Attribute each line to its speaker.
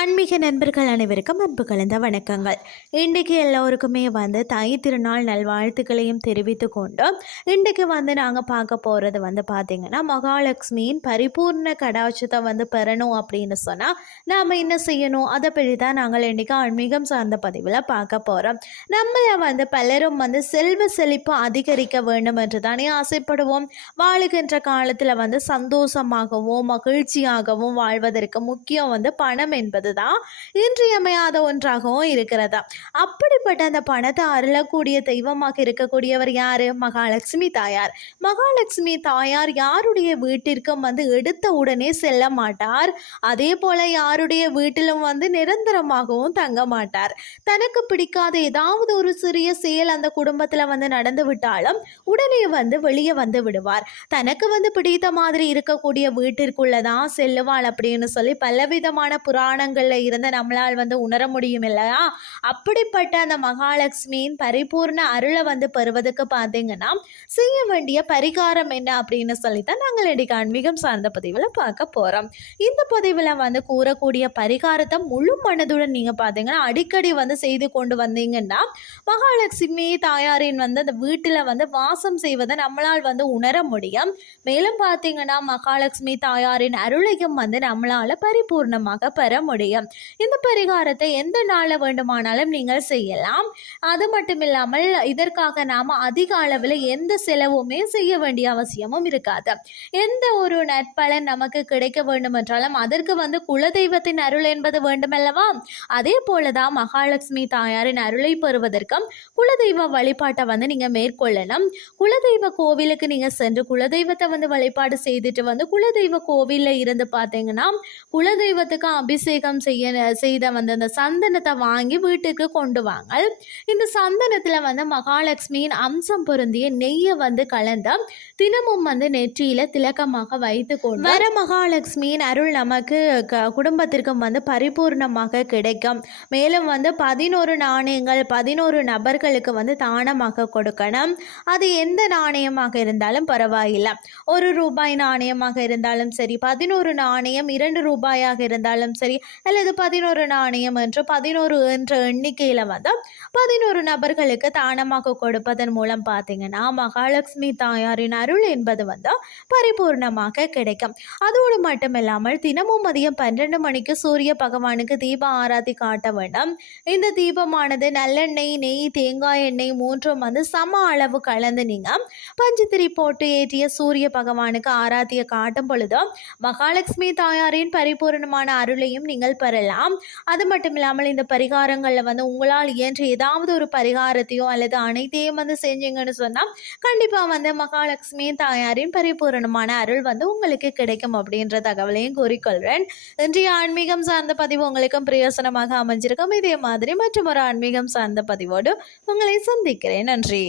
Speaker 1: on ஆன்மீக நண்பர்கள் அனைவருக்கும் அன்பு கலந்த வணக்கங்கள். இன்றைக்கு எல்லோருக்குமே வந்து தாய் திருநாள் நல்வாழ்த்துக்களையும் தெரிவித்து கொண்டு இன்றைக்கு வந்து நாங்கள் பார்க்க போகிறது வந்து பார்த்திங்கன்னா மகாலட்சுமியின் பரிபூர்ண கடாட்சத்தை வந்து பெறணும் அப்படின்னு சொன்னால் நாம் என்ன செய்யணும்? அதை பற்றி தான் நாங்கள் இன்றைக்கி ஆன்மீகம் சார்ந்த பதிவில் பார்க்க போகிறோம் நம்மளை வந்து பலரும் வந்து செல்வ செழிப்பு அதிகரிக்க வேண்டும் என்று தானே ஆசைப்படுவோம். வாழுகின்ற காலத்தில் வந்து சந்தோஷமாகவும் மகிழ்ச்சியாகவும் வாழ்வதற்கு முக்கியம் வந்து பணம் என்பது தான் இன்றியமையாத ஒன்றாகவும் இருக்கிறதா? அப்படிப்பட்ட அந்த பணத்தை அருளக்கூடிய தெய்வமாக இருக்கக்கூடியவர் யாரு? மகாலட்சுமி தாயார். மகாலட்சுமி தாயார் யாருடைய வீட்டிற்கும் வந்து எடுத்த உடனே செல்ல மாட்டார். அதே போல யாருடைய வீட்டிலும் வந்து நிரந்தரமாகவும் தங்க மாட்டார். தனக்கு பிடிக்காத ஏதாவது ஒரு சிறிய செயல் அந்த குடும்பத்தில் வந்து நடந்து விட்டாலும் உடனே வந்து வெளியே வந்து விடுவார். தனக்கு வந்து பிடித்த மாதிரி இருக்கக்கூடிய வீட்டிற்குள்ளதான் செல்லுவாள் அப்படின்னு சொல்லி பலவிதமான புராணங்களில் இருந்து நம்மளால் வந்து உணர முடியும் இல்லையா? அப்படிப்பட்ட அந்த மகாலட்சுமியின் பரிபூர்ண அருளை வந்து பெறுவதற்கு பார்த்தீங்கன்னா செய்ய வேண்டிய பரிகாரம் என்ன அப்படின்னு சொல்லி தான் நாங்கள் இன்றைக்கு ஆன்மீகம் சார்ந்த பதிவில் பார்க்க போகிறோம் இந்த பதிவில் வந்து கூறக்கூடிய பரிகாரத்தை முழு மனதுடன் நீங்கள் பார்த்தீங்கன்னா அடிக்கடி வந்து செய்து கொண்டு வந்தீங்கன்னா மகாலட்சுமி தாயாரின் வந்து அந்த வீட்டில் வந்து வாசம் செய்வதை நம்மளால் வந்து உணர முடியும். மேலும் பார்த்தீங்கன்னா மகாலட்சுமி தாயாரின் அருளையும் வந்து நம்மளால் பரிபூர்ணமாக பெற முடியும். இந்த பரிகாரத்தை எந்த நாளில் வேண்டுமானாலும் நீங்கள் செய்யலாம். அது மட்டும் இல்லாமல் இதற்காக நாம் அதிக அளவில் எந்த செலவுமே செய்ய வேண்டிய அவசியமும் இருக்காது. எந்த ஒரு நற்பலன் நமக்கு கிடைக்க வேண்டும் என்றாலும் அதற்கு வந்து குலதெய்வத்தின் அருள் என்பது வேண்டுமல்லவா? அதே போலதான் மகாலட்சுமி தாயாரின் அருளை பெறுவதற்கும் குலதெய்வ வழிபாட்டை வந்து நீங்கள் மேற்கொள்ளணும். குலதெய்வ கோவிலுக்கு நீங்கள் சென்று குலதெய்வத்தை வந்து வழிபாடு செய்துட்டு வந்து குலதெய்வ கோவிலில் இருந்து பார்த்தீங்கன்னா குலதெய்வத்துக்கு அபிஷேகம் செய்ய செய்த வந்து அந்த சந்தனத்தை வாங்கி வீட்டுக்கு கொண்டு வாங்க. இந்த சந்தனத்தில் வந்து மகாலட்சுமியின் அம்சம் பொருந்திய நெய்யை வந்து கலந்த தினமும் வந்து நெற்றியில திலக்கமாக வைத்து கொண்டு வர மகாலட்சுமியின் அருள் நமக்கு க குடும்பத்திற்கும் வந்து பரிபூர்ணமாக கிடைக்கும். மேலும் வந்து பதினோரு நாணயங்கள் பதினோரு நபர்களுக்கு வந்து தானமாக கொடுக்கணும். அது எந்த நாணயமாக இருந்தாலும் பரவாயில்லை. ஒரு ரூபாய் நாணயமாக இருந்தாலும் சரி பதினோரு நாணயம் இரண்டு ரூபாயாக இருந்தாலும் சரி அல்லது பதினோரு நாணயம் என்று பதினோரு என்ற எண்ணிக்கையில் வந்து பதினோரு நபர்களுக்கு தானமாக கொடுப்பதன் மூலம் பார்த்தீங்கன்னா மகாலட்சுமி தாயாரின் அருள் என்பது வந்து பரிபூர்ணமாக கிடைக்கும். அதோடு மட்டும் இல்லாமல் தினமும் மதியம் பன்னெண்டு மணிக்கு சூரிய பகவானுக்கு தீப ஆராத்தி காட்ட வேண்டும். இந்த தீபமானது நல்லெண்ணெய் நெய் தேங்காய் எண்ணெய் மூன்றும் வந்து சம அளவு கலந்து நீங்கள் பஞ்சத்திரி போட்டு ஏற்றிய சூரிய பகவானுக்கு ஆராத்திய காட்டும் பொழுது மகாலட்சுமி தாயாரின் பரிபூர்ணமான அருளையும் நீங்கள் வரலாம். அது மட்டும் இல்லாமல் இந்த பரிகாரங்களில் வந்து உங்களால் இயன்ற ஏதாவது ஒரு பரிகாரத்தையோ அல்லது அனைத்தையும் வந்து செஞ்சீங்கன்னு சொன்னால் கண்டிப்பாக வந்து மகாலட்சுமி தாயாரின் பரிபூரணமான அருள் வந்து உங்களுக்கு கிடைக்கும் அப்படின்ற தகவலையும் கூறிக்கொள்கிறேன் இன்றைய ஆன்மீகம் சார்ந்த பதிவு உங்களுக்கும் பிரயோசனமாக அமைஞ்சிருக்கும். இதே மாதிரி மற்றும் ஒரு ஆன்மீகம் சார்ந்த பதிவோடு உங்களை சந்திக்கிறேன். நன்றி.